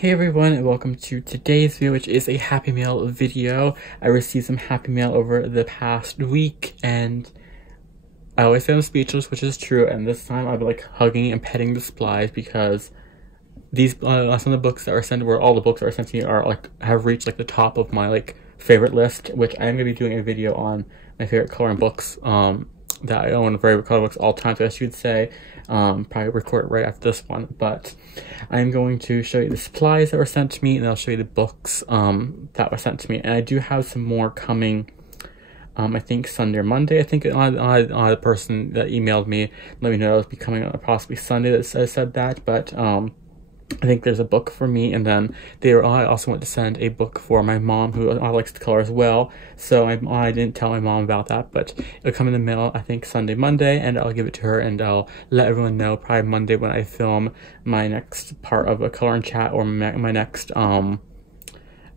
Hey everyone, and welcome to today's video, which is a Happy Mail video. I received some Happy Mail over the past week, and I always say I'm speechless, which is true, and this time I've been like hugging and petting the supplies because these some of the books that are sent, where all the books that are sent to me are like have reached like the top of my like favorite list, which I'm gonna be doing a video on my favorite coloring books that I own, favorite coloring books all time, so I guess you would say. Probably record it right after this one, but I'm going to show you the supplies that were sent to me, and I'll show you the books that were sent to me. And I do have some more coming, I think Sunday or Monday. I think the person that emailed me let me know it was becoming possibly Sunday that said that, but I think there's a book for me, and then I also want to send a book for my mom, who likes to color as well. So I didn't tell my mom about that, but it'll come in the mail, I think Sunday, Monday, and I'll give it to her, and I'll let everyone know probably Monday when I film my next part of a coloring chat, or my next color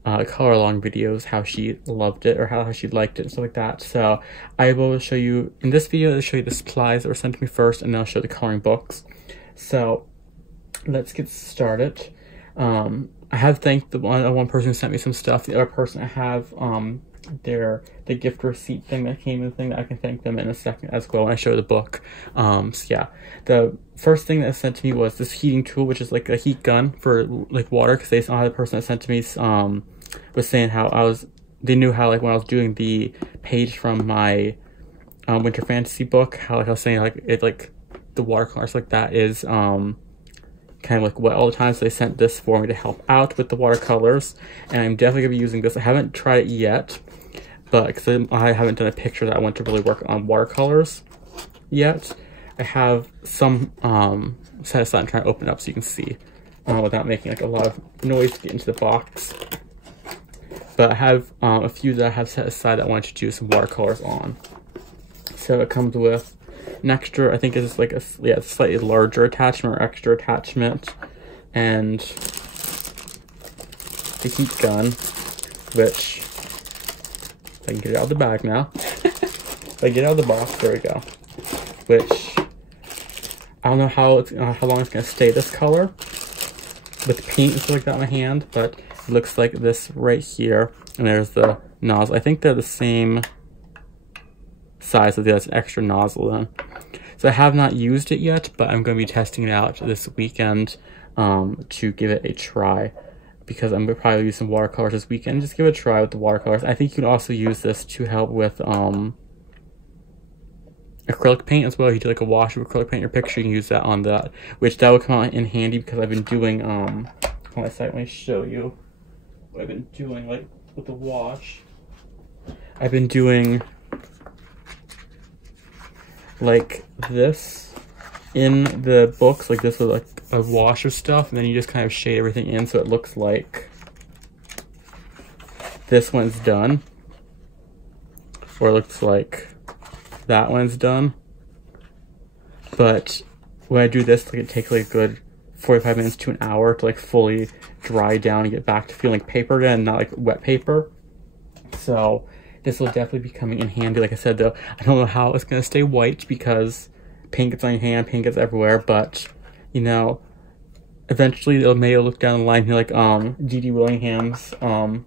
along videos, how she loved it or how she liked it and stuff like that. So I will show you in this video, I'll show you the supplies that were sent to me first, and then I'll show the coloring books. So let's get started. I have thanked the one person who sent me some stuff. The other person, I have the gift receipt thing that came in, the thing that I can thank them in a second as well when I show the book. So yeah, the first thing that was sent to me was this heating tool, which is like a heat gun for like water, because they saw the person that sent to me was saying how they knew how like when I was doing the page from my winter fantasy book, how like I was saying like it like the watercolors like that is kind of like wet all the time, so they sent this for me to help out with the watercolors, and I'm definitely gonna be using this. I haven't tried it yet, but because I haven't done a picture that I want to really work on watercolors yet. I have some set aside. I'm trying to open it up so you can see without making like a lot of noise to get into the box. But I have a few that I have set aside that I wanted to do some watercolors on. So it comes with an extra, I think it's like a slightly larger attachment or extra attachment, and the heat gun, which I can get it out of the bag now. If I get it out of the box, there we go. Which I don't know how long it's gonna stay this color with paint and stuff like that in my hand, but it looks like this right here, and there's the nozzle. I think they're the same size, so there's an extra nozzle then. So I have not used it yet, but I'm going to be testing it out this weekend to give it a try, because I'm going to probably use some watercolors this weekend. Just give it a try with the watercolors. I think you can also use this to help with acrylic paint as well. If you do like a wash of acrylic paint in your picture, you can use that on that, which that would come out in handy, because I've been doing hold on a second, let me show you what I've been doing like with the wash. I've been doing like this in the books, like this with like a wash of stuff, and then you just kind of shade everything in so it looks like this one's done, or it looks like that one's done. But when I do this, like, it takes like a good 45 minutes to an hour to like fully dry down and get back to feeling like paper again, not like wet paper. So this will definitely be coming in handy. Like I said, though, I don't know how it's going to stay white, because paint gets on your hand, paint gets everywhere, but, you know, eventually it may look down the line here like D.D. Willingham's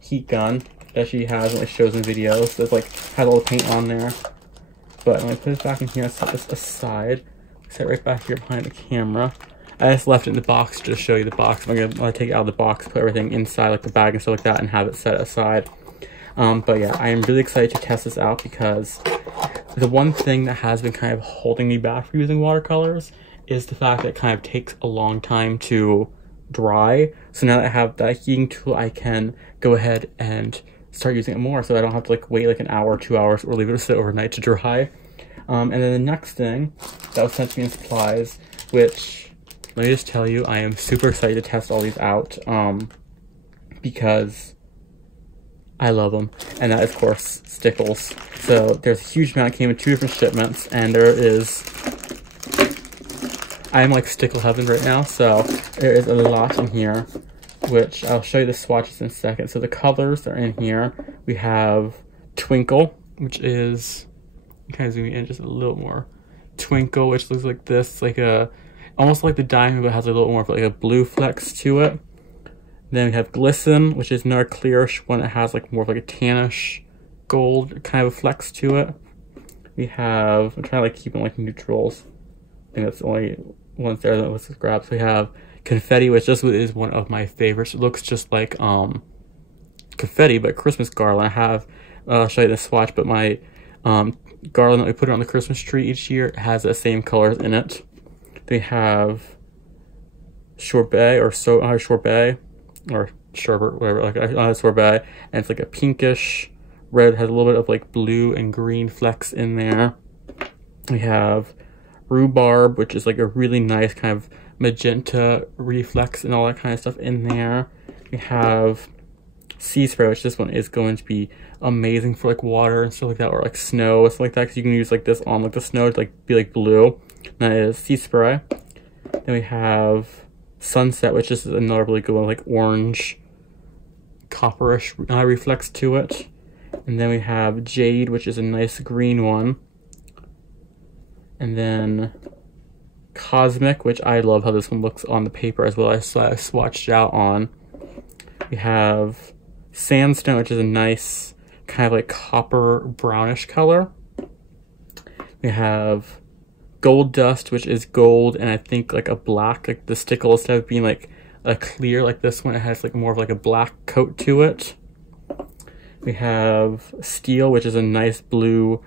heat gun that she has and it shows in videos. It's like, has all the paint on there. But when I put it back in here, I set this aside. Set it right back here behind the camera. I just left it in the box to show you the box. I'm going to take it out of the box, put everything inside, like the bag and stuff like that, and have it set aside. But yeah, I am really excited to test this out, because the one thing that has been kind of holding me back from using watercolors is the fact that it kind of takes a long time to dry. So now that I have that heating tool, I can go ahead and start using it more, so I don't have to like wait like an hour or 2 hours or leave it to sit overnight to dry. And then the next thing that was sent to me in supplies, which let me just tell you, I am super excited to test all these out, because I love them, and that is, of course, stickles. So there's a huge amount. It came in 2 different shipments, and there is, I'm like stickle heaven right now, so there is a lot in here, which I'll show you the swatches in a second. So the colors are in here. We have Twinkle, which is, kind of zoom in just a little more. Twinkle, which looks like this, like a, almost like the diamond, but has a little more of like a blue flex to it. Then we have Glisten, which is another clearish one that has like more of like a tannish gold kind of flex to it. We have, I'm trying to like keep them like neutrals. I think that's the only ones there that let's grab. So we have Confetti, which just is one of my favorites. It looks just like confetti, but Christmas garland. I have, I'll show you the swatch, but my garland that we put on the Christmas tree each year has the same colors in it. They have Sorbet or Sorbet or sherbet, whatever, like sorbet, and it's like a pinkish red, has a little bit of like blue and green flecks in there. We have Rhubarb, which is like a really nice kind of magenta reflex and all that kind of stuff in there. We have Sea Spray, which this one is going to be amazing for like water and stuff like that, or like snow, stuff like that, because you can use like this on like the snow to like be like blue. And that is Sea Spray. Then we have Sunset, which is another really good one, like orange, copperish reflex to it. And then we have Jade, which is a nice green one. And then Cosmic, which I love how this one looks on the paper as well. I swatched out on. We have Sandstone, which is a nice kind of like copper brownish color. We have Gold Dust, which is gold and I think like a black, like the stickle, instead of being like a clear like this one, it has like more of like a black coat to it. We have Steel, which is a nice blue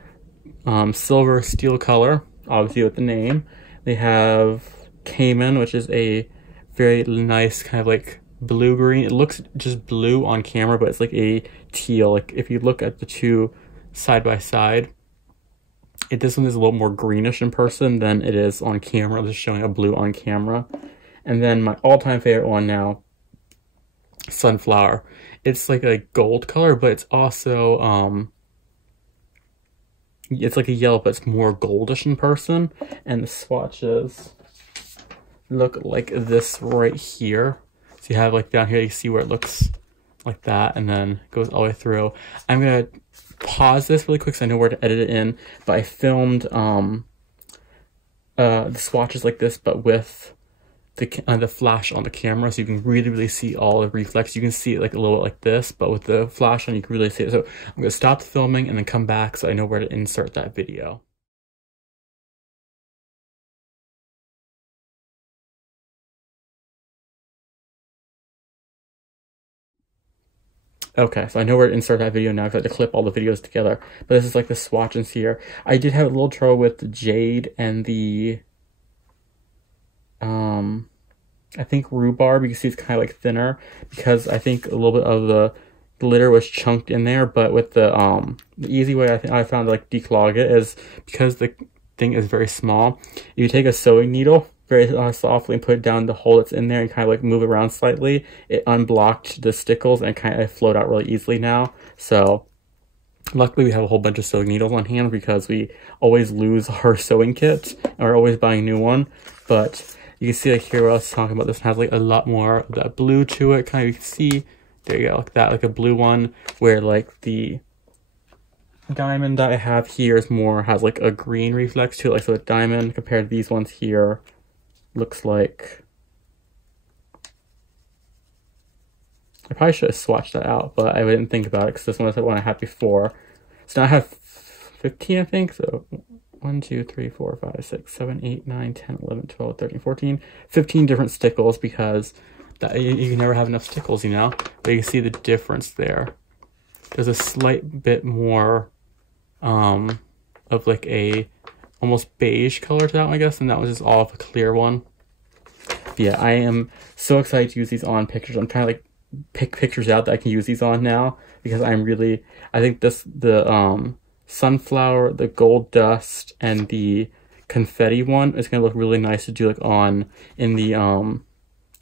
silver steel color, obviously with the name. We have Cayman, which is a very nice kind of like blue green. It looks just blue on camera, but it's like a teal. Like if you look at the two side by side, this one is a little more greenish in person than it is on camera. Just showing a blue on camera. And then my all-time favorite one now, Sunflower. It's like a gold color, but it's also it's like a yellow, but it's more goldish in person. And the swatches look like this right here. So you have like down here, you see where it looks like that, and then it goes all the way through. I'm gonna pause this really quick so I know where to edit it in, but I filmed the swatches like this, but with the flash on the camera, so you can really see all the reflex. You can see it like a little bit like this, but with the flash on, you can really see it. So I'm gonna stop the filming and then come back so I know where to insert that video. Okay, so I know where to insert that video now because I have to clip all the videos together. But this is like the swatches here. I did have a little trouble with the Jade and the I think Rhubarb. You can see it's kind of like thinner because I think a little bit of the glitter was chunked in there. But with the easy way I found to like declog it is because the thing is very small. You take a sewing needle very softly and put it down the hole that's in there and kind of like move it around slightly. It unblocked the stickles and kind of flowed out really easily now. So luckily we have a whole bunch of sewing needles on hand because we always lose our sewing kit and we're always buying a new one. But you can see like here what I was talking about, this has like a lot more of that blue to it. Kind of, you can see, there you go, like that, like a blue one, where like the diamond that I have here is more, has like a green reflex to it. Like so the diamond compared to these ones here looks like, I probably should have swatched that out, but I didn't think about it because this one is the one I had before. So now I have 15, I think. So 1, 2, 3, 4, 5, 6, 7, 8, 9, 10, 11, 12, 13, 14, 15 different stickles because you can never have enough stickles, you know? But you can see the difference there. There's a slight bit more of like a almost beige color to that one, I guess, and that was just all of a clear one. But yeah, I am so excited to use these on pictures. I'm trying to like pick pictures out that I can use these on now because I'm really, I think the Sunflower, the Gold Dust, and the Confetti one is going to look really nice to do like on in the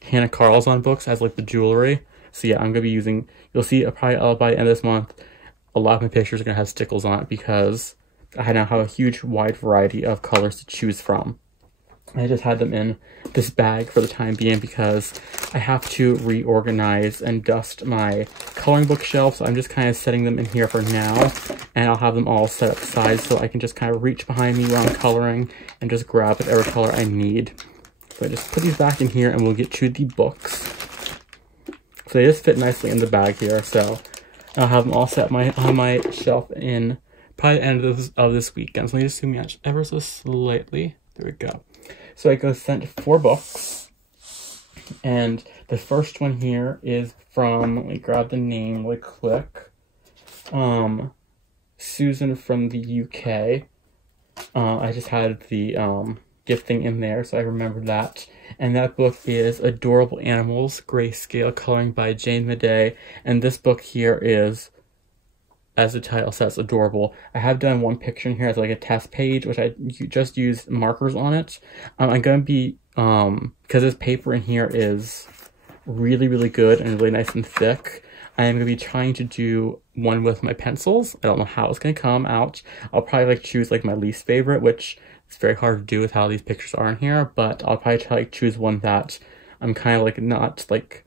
Hannah Carlson books as like the jewelry. So yeah, I'm going to be using, you'll see probably by the end of this month, a lot of my pictures are going to have stickles on it because I now have a huge wide variety of colors to choose from. I just had them in this bag for the time being because I have to reorganize and dust my coloring book shelf. So I'm just kind of setting them in here for now, and I'll have them all set up sides so I can just kind of reach behind me while I'm coloring and just grab whatever color I need. So I just put these back in here and we'll get to the books. So they just fit nicely in the bag here. So I'll have them all set on my shelf in probably the end of this weekend. So let me just zoom in ever so slightly. There we go. So I sent 4 books. And the first one here is from, let me grab the name really quick. Susan from the UK. I just had the gifting in there, so I remember that. And that book is Adorable Animals, Grayscale, coloring by Jade Midday. And this book here is, as the title says, adorable. I have done one picture in here as like a test page, which I just used markers on it. I'm going to be, because this paper in here is really, really good and really nice and thick, I am going to be trying to do one with my pencils. I don't know how it's going to come out. I'll probably like choose like my least favorite, which is very hard to do with how these pictures are in here, but I'll probably try to choose one that I'm kind of like not like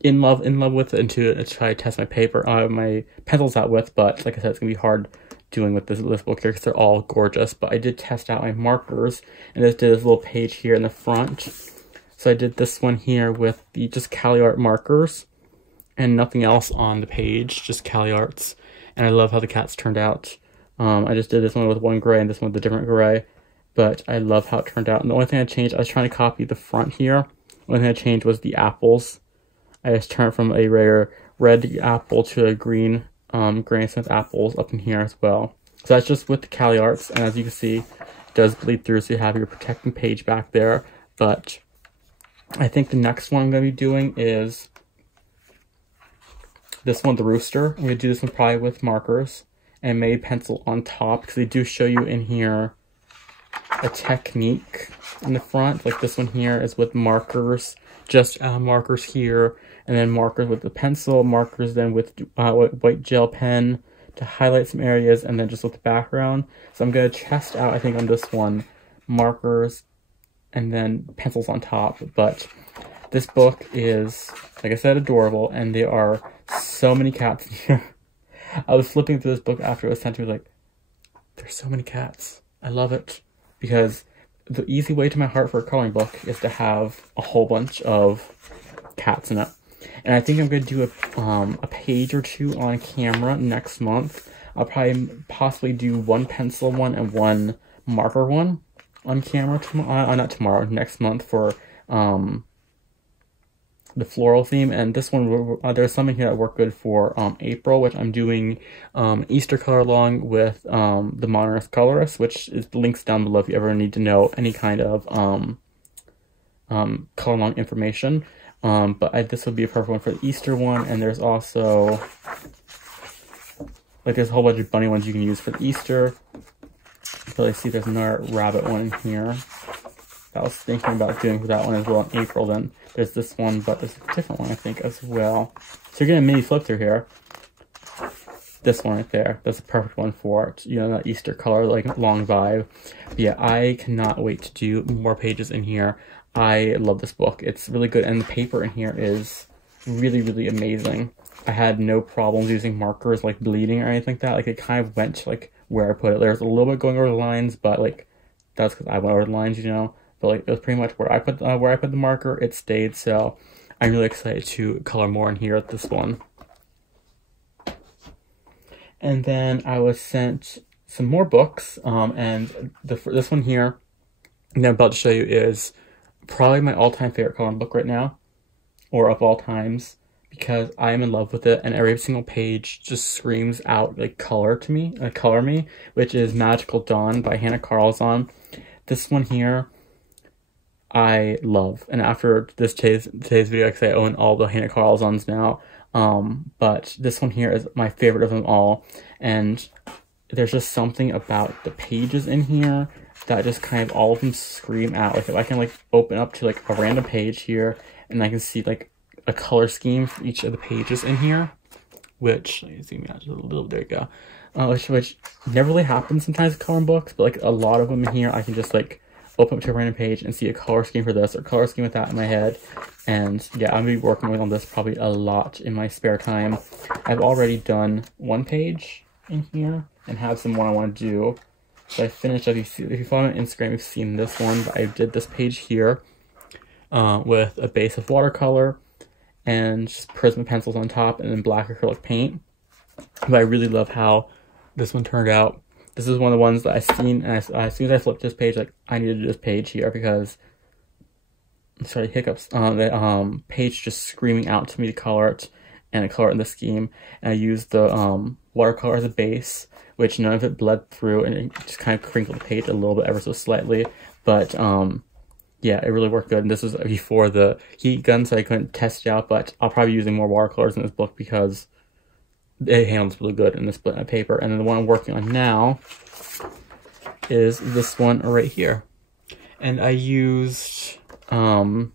in love with it, and to try to test my my pencils out with. But like I said, it's going to be hard doing with this book here because they're all gorgeous. But I did test out my markers, and just did this little page here in the front. So I did this one here with the just Cali Art markers and nothing else on the page, just Cali Arts. And I love how the cats turned out. I just did this one with one gray and this one with a different gray, but I love how it turned out. And the only thing I changed, I was trying to copy the front here. The only thing I changed was the apples. I just turned from a rare red apple to a green Granny Smith apples up in here as well. So that's just with the Cali Arts, and as you can see, it does bleed through, so you have your protecting page back there. But I think the next one I'm going to be doing is this one, the rooster. I'm going to do this one probably with markers and maybe pencil on top, because they do show you in here a technique in the front. Like this one here is with markers, just markers here, and then markers with the pencil, markers then with white gel pen to highlight some areas, and then just with the background. So I'm going to test out, I think on this one, markers and then pencils on top. But this book is, like I said, adorable, and there are so many cats in here. I was flipping through this book after it was sent to me, like, there's so many cats. I love it, because the easy way to my heart for a coloring book is to have a whole bunch of cats in it. And I think I'm going to do a page or 2 on camera next month. I'll probably possibly do one pencil one and one marker one on camera next month for the floral theme. And this one, there's something here that worked good for April, which I'm doing Easter color along with the Modernist Colorist, which is links down below if you ever need to know any kind of color along information. But this would be a perfect one for the Easter one. And there's also, like, there's a whole bunch of bunny ones you can use for the Easter. But I see there's another rabbit one in here that I was thinking about doing for that one as well in April. Then there's this one, but there's a different one, I think, as well. So you're getting a mini flip through here. This one right there, that's a perfect one for it. You know, that Easter color, like, long vibe. But yeah, I cannot wait to do more pages in here. I love this book. It's really good, and the paper in here is really, really amazing. I had no problems using markers, like, bleeding or anything like that. Like, it kind of went to, like, where I put it. There's a little bit going over the lines, but, like, that's because I went over the lines, you know. But, like, it was pretty much where I put the marker, it stayed. So I'm really excited to color more in here at this one. And then I was sent some more books, and this one here I'm about to show you is probably my all-time favorite coloring book right now, or of all times, because I am in love with it, and every single page just screams out like color me, which is Magical Dawn by Hannah Carlzon. This one here I love, and after today's video, I can say I own all the Hannah Carlzons now. But this one here is my favorite of them all, and there's just something about the pages in here that just kind of all of them scream out. Like, if I can like open up to like a random page here, and I can see like a color scheme for each of the pages in here, which, let me zoom out just a little, there you go. Which never really happens sometimes with coloring books, but like a lot of them in here, I can just like open up to a random page and see a color scheme for this or color scheme with that in my head. And yeah, I'm going to be working on this probably a lot in my spare time. I've already done one page in here and have some more I want to do. So I finished, if you follow me on Instagram, you've seen this one, but I did this page here with a base of watercolor. and just Prisma pencils on top, and then black acrylic paint. But I really love how this one turned out. This is one of the ones that I seen, and as soon as I flipped this page, like, I needed to do this page here because, sorry, hiccups, the page just screaming out to me to color it, and I color it in the scheme. And I used the watercolor as a base, which none of it bled through, and it just kind of crinkled the page a little bit ever so slightly. But yeah, it really worked good. And this was before the heat gun, so I couldn't test it out, but I'll probably be using more watercolors in this book because it handles really good in this paper. And then the one I'm working on now is this one right here. And I used the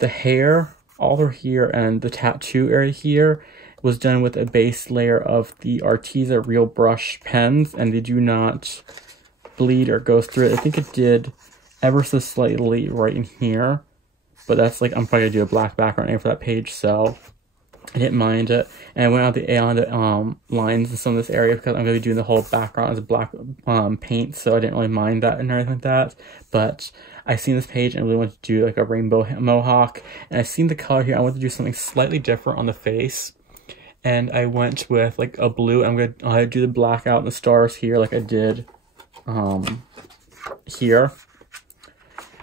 hair all over here, and the tattoo area here was done with a base layer of the Arteza Real Brush pens, and they do not bleed or go through it. I think it did ever so slightly right in here, but that's like, I'm probably gonna do a black background for that page, so I didn't mind it. And I went out the lines in some of this area because I'm going to be doing the whole background as a black paint, so I didn't really mind that and everything like that. But I seen this page and I really wanted to do like a rainbow mohawk, and I seen the color here. I wanted to do something slightly different on the face, and I went with like a blue. I'm going to do the black out and the stars here like I did here.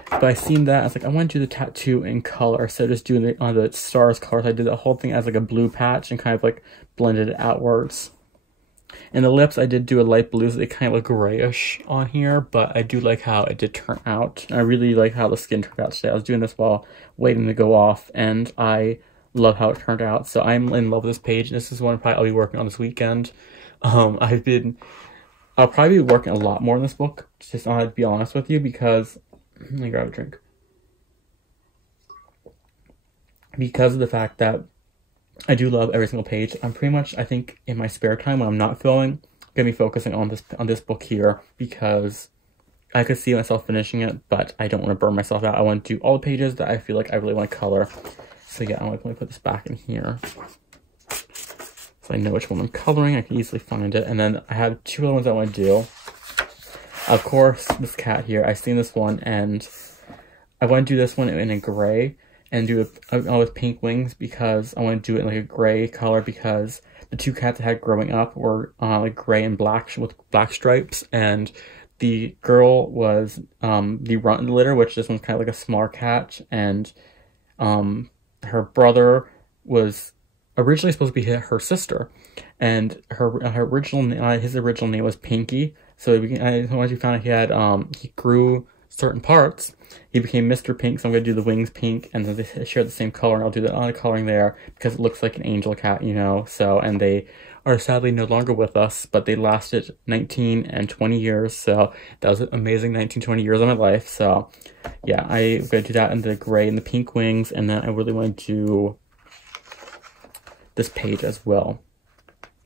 But I seen that, I was like, I want to do the tattoo in color, so just doing the stars colors. I did the whole thing as like a blue patch and kind of like blended it outwards. And the lips, I did do a light blue, so they kind of look grayish on here, but I do like how it did turn out. And I really like how the skin turned out today. I was doing this while waiting to go off, and I love how it turned out. So I'm in love with this page, and this is one I'll be working on this weekend. I'll probably be working a lot more on this book, just to be honest with you, because let me grab a drink. Because of the fact that I do love every single page, I'm pretty much, I think, in my spare time when I'm not filming, gonna be focusing on this book here, because I could see myself finishing it, but I don't want to burn myself out. I want to do all the pages that I feel like I really want to color. So yeah, I'm like, let me put this back in here, so I know which one I'm coloring. I can easily find it. And then I have two other ones I want to do. Of course, this cat here, I've seen this one, and I want to do this one in a gray, and do it with pink wings, because I want to do it in like a gray color, because the two cats I had growing up were like gray and black with black stripes, and the girl was the runt in the litter, which this one's kind of like a smaller cat, and her brother was originally supposed to be her sister, and his original name was Pinky. So once you found out he grew certain parts, he became Mr. Pink. So I'm going to do the wings pink, and then they share the same color, and I'll do the coloring there because it looks like an angel cat, you know. So, and they are sadly no longer with us, but they lasted 19 and 20 years. So that was an amazing 19, 20 years of my life. So yeah, I'm going to do that in the gray and the pink wings, and then I really want to do this page as well.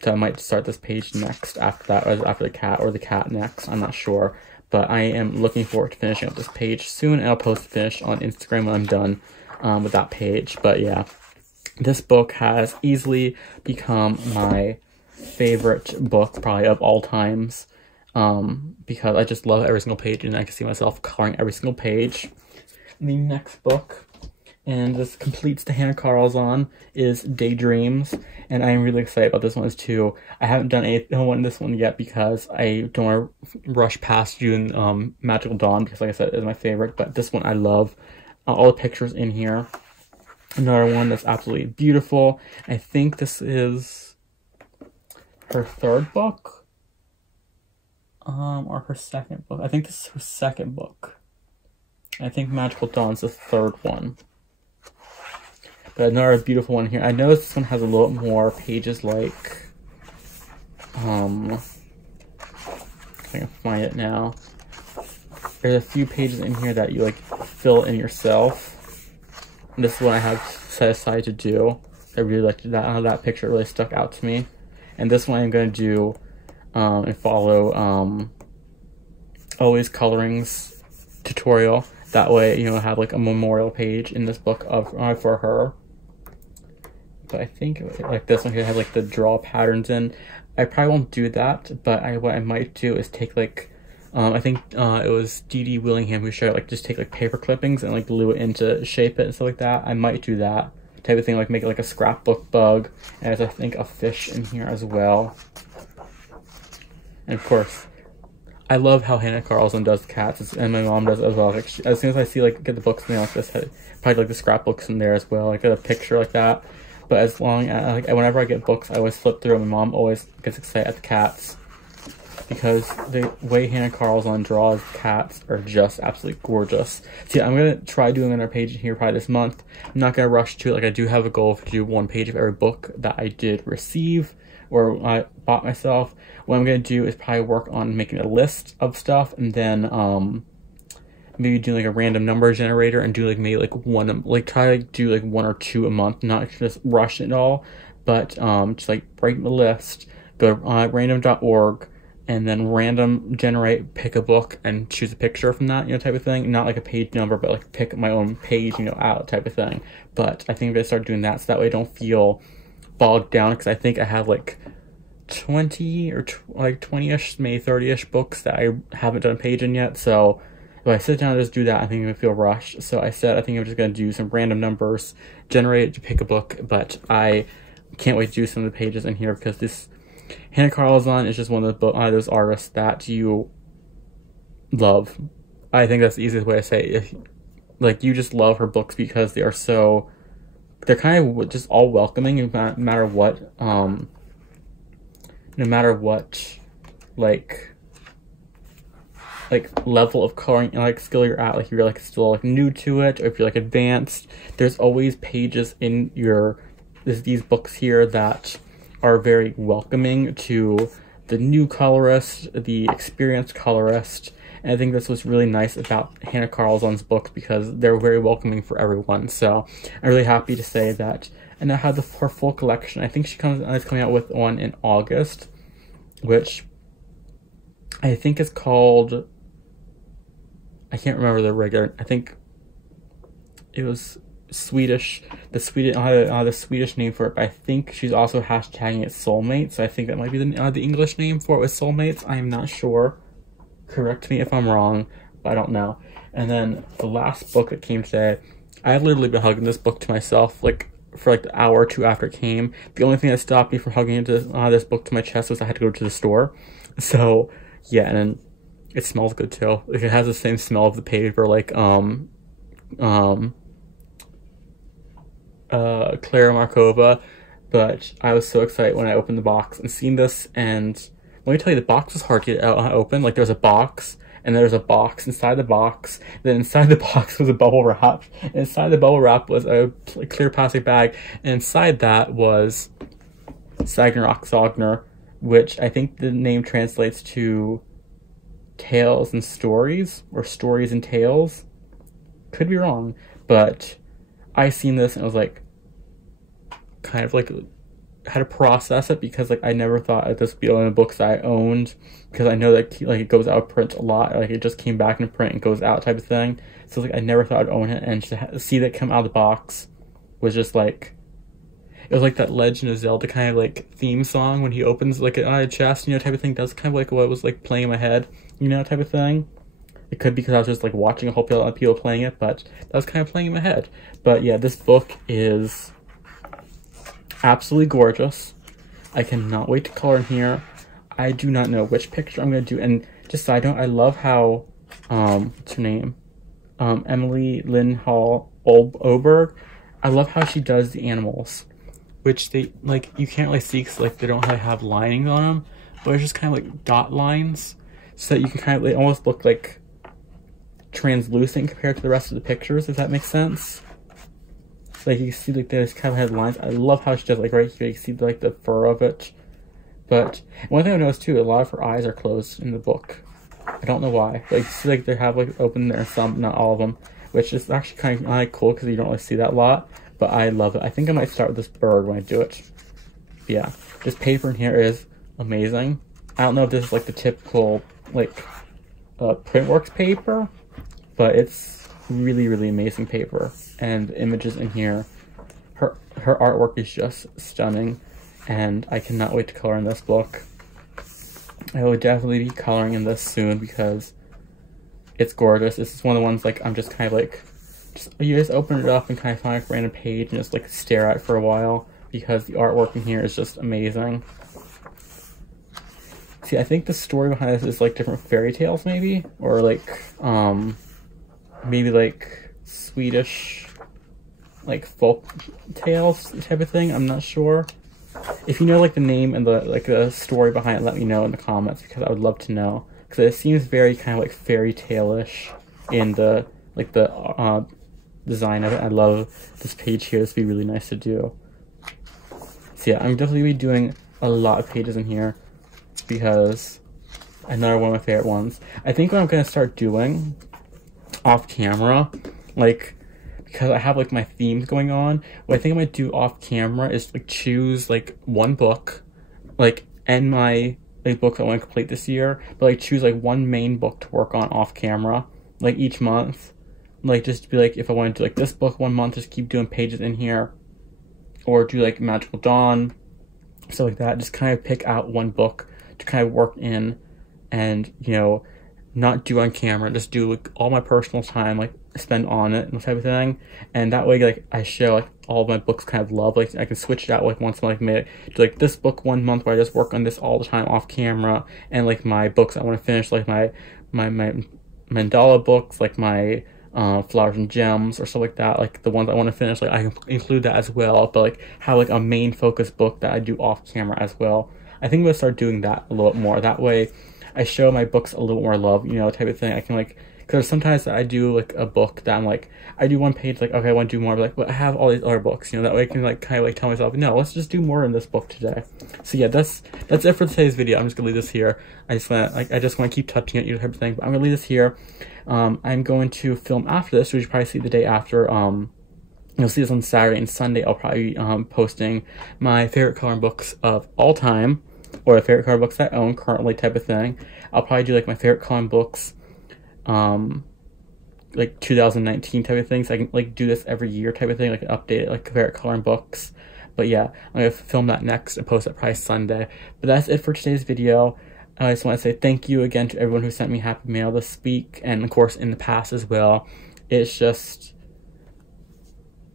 So I might start this page next after that, or after the cat, or the cat next. I'm not sure. But I am looking forward to finishing up this page soon, and I'll post the finish on Instagram when I'm done with that page. But yeah, this book has easily become my favorite book, probably of all times, because I just love every single page, and I can see myself coloring every single page. The next book, and this completes the Hannah Carlson, is Daydreams, and I am really excited about this one too. I haven't done this one yet because I don't want to rush past June Magical Dawn, because like I said, it's my favorite, but this one I love. All the pictures in here. Another one that's absolutely beautiful. I think this is her third book, or her second book. I think this is her second book. I think Magical Dawn's the third one. But another beautiful one here. I noticed this one has a little more pages, like, if I can find it now. There's a few pages in here that you, like, fill in yourself. And this is what I have set aside to do. I really liked that. That picture really stuck out to me. And this one I'm going to do and follow Always Coloring's tutorial. That way, you know, have like a memorial page in this book of for her. But I think like this one here has like the draw patterns in. I probably won't do that, but what I might do is take like I think it was D.D. Willingham who showed like just take like paper clippings and like glue it in to shape it and stuff like that. I might do that. type of thing, like make it like a scrapbook bug. And there's, I think, a fish in here as well. And of course, I love how Hannah Carlson does cats, and my mom does as well. Like as soon as I see like get the books in there like this, probably like the scrapbooks in there as well. Like a picture like that. But as long as like whenever I get books, I always flip through. And my mom always gets excited at the cats because the way Hannah Carlson draws cats are just absolutely gorgeous. See, I'm gonna try doing another page in here probably this month. I'm not gonna rush to it. Like I do have a goal to do 1 page of every book that I did receive or I bought myself. What I'm going to do is probably work on making a list of stuff, and then maybe do like a random number generator and do like maybe like one, like try to do like 1 or 2 a month, not just rush it all, but just like break the list, go to random.org, and then random generate, pick a book and choose a picture from that, you know, type of thing. Not like a page number, but like pick my own page, you know, out type of thing. But I think I'm going to start doing that so that way I don't feel bogged down, because I think I have like 20 or like 20-ish, maybe 30-ish books that I haven't done a page in yet. So if I sit down and just do that, I think I'm gonna feel rushed. So I said I think I'm just gonna do some random numbers, generate to pick a book, but I can't wait to do some of the pages in here because this Hannah Carlson is just one of those artists that you love. I think that's the easiest way to say it. Like you just love her books because they are so, they're kind of just all welcoming, no matter what no matter what like level of coloring like skill you're at, like if you're like still like new to it or if you're like advanced, there's always pages in these books here that are very welcoming to the new colorist, the experienced colorist. And I think that's what's really nice about Hannah Carlson's books, because they're very welcoming for everyone. So I'm really happy to say that. And I have her full collection. I think is coming out with one in August, which I think is called, I can't remember the regular, I think it was Swedish, the Swedish name for it, but I think she's also hashtagging it Soulmates. So I think that might be the English name for it was Soulmates. I am not sure. Correct me if I'm wrong, but I don't know. And then the last book that came today, I've literally been hugging this book to myself like for like the hour or two after it came. The only thing that stopped me from hugging this book to my chest was I had to go to the store. So yeah, and then it smells good too. Like, it has the same smell of the paper, like Clara Markova. But I was so excited when I opened the box and seen this, and let me tell you, the box was hard to get out open. Like there was a box, and there was a box inside the box. Then inside the box was a bubble wrap. And inside the bubble wrap was a clear plastic bag. And inside that was Sagner, which I think the name translates to Tales and Stories, or Stories and Tales. Could be wrong, but I seen this and it was like, kind of like, how to process it, because like I never thought that this would be one of the books that I owned, because I know that like it goes out of print a lot, like it just came back in print and goes out type of thing. So like I never thought I'd own it, and to see that come out of the box was just like, it was like that Legend of Zelda kind of like theme song when he opens like a chest, you know, type of thing. That's kind of like what was like playing in my head, you know, type of thing. It could be because I was just like watching a whole lot of people playing it, but that was kind of playing in my head. But yeah, this book is absolutely gorgeous. I cannot wait to color in here. I do not know which picture I'm going to do. And just side note, I love how, what's her name? Emily Lynn Hall Oberg. I love how she does the animals, which they, like, you can't really see because, like, they don't really have linings on them, but it's just kind of like dot lines, so that you can kind of, they almost look like translucent compared to the rest of the pictures, if that makes sense. Like, you see, like, there's kind of had lines. I love how she does, like, right here, you see, like, the fur of it. But one thing I noticed, too, a lot of her eyes are closed in the book. I don't know why. Like, you see, like, they have, like, open there, some, not all of them, which is actually kind of cool, because you don't really see that a lot. But I love it. I think I might start with this bird when I do it. But yeah, this paper in here is amazing. I don't know if this is, like, the typical, like, Printworks paper, but it's really, really amazing paper. And the images in here, her artwork is just stunning, and I cannot wait to color in this book. I will definitely be coloring in this soon because it's gorgeous. This is one of the ones, like, I'm just kind of like you just open it up and kind of find like a random page and just like stare at it for a while, because the artwork in here is just amazing. See, I think the story behind this is like different fairy tales maybe, or like maybe like Swedish like folk tales type of thing. I'm not sure. If you know like the name and the story behind it, let me know in the comments, because I would love to know, because it seems very kind of like fairy tale-ish in the like the design of it. I love this page here. This would be really nice to do. So yeah, I'm definitely gonna be doing a lot of pages in here, because another one of my favorite ones. I think what I'm gonna start doing off camera, like, because I have like my themes going on, what I think I'm gonna do off camera is like choose like one book, like end my like book I want to complete this year, but like choose like one main book to work on off camera, like each month. Like just be like, if I want to do like this book one month, just keep doing pages in here, or do like Magical Dawn, stuff like that. Just kind of pick out one book to kind of work in, and you know, not do on camera, just do like all my personal time, like spend on it and type of thing. And that way, like I show like all of my books kind of love, like I can switch it out like once in like do like this book one month where I just work on this all the time off camera, and like my books I want to finish, like my mandala books, like my Flowers and Gems or stuff like that, like the ones I want to finish, like I can include that as well, but like have like a main focus book that I do off camera as well. I think I'm gonna start doing that a little bit more. That way I show my books a little more love, you know, type of thing. I can like, because sometimes I do like a book that I'm like, I do one page, like, okay, I want to do more, but like, but I have all these other books, you know, that way I can like kind of like tell myself, no, let's just do more in this book today. So yeah, that's it for today's video. I'm just gonna leave this here. I just want to keep touching it, you know, type of thing, but I'm gonna leave this here. I'm going to film after this, which you'll probably see the day after. You'll see this on Saturday and Sunday. I'll probably be posting my favorite coloring books of all time, or favorite coloring books I own currently type of thing. I'll probably do like my favorite coloring books, like 2019 type of thing, so I can like do this every year type of thing, like update it, like favorite coloring books. But yeah, I'm gonna film that next and post it probably Sunday. But that's it for today's video. I just want to say thank you again to everyone who sent me happy mail this week, and of course in the past as well. It's just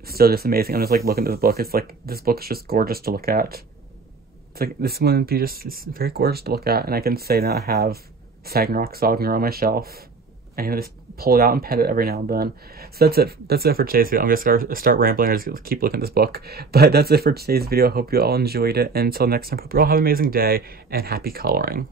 still just amazing. I'm just like looking at this book. It's like, this book is just gorgeous to look at. It's like, this one would be just, it's very gorgeous to look at, and I can say that I have Sagnarok Sogner on my shelf, and I just pull it out and pet it every now and then. So that's it for today's video. I'm gonna start rambling, or just keep looking at this book. But that's it for today's video. I hope you all enjoyed it, and until next time, hope you all have an amazing day and happy coloring.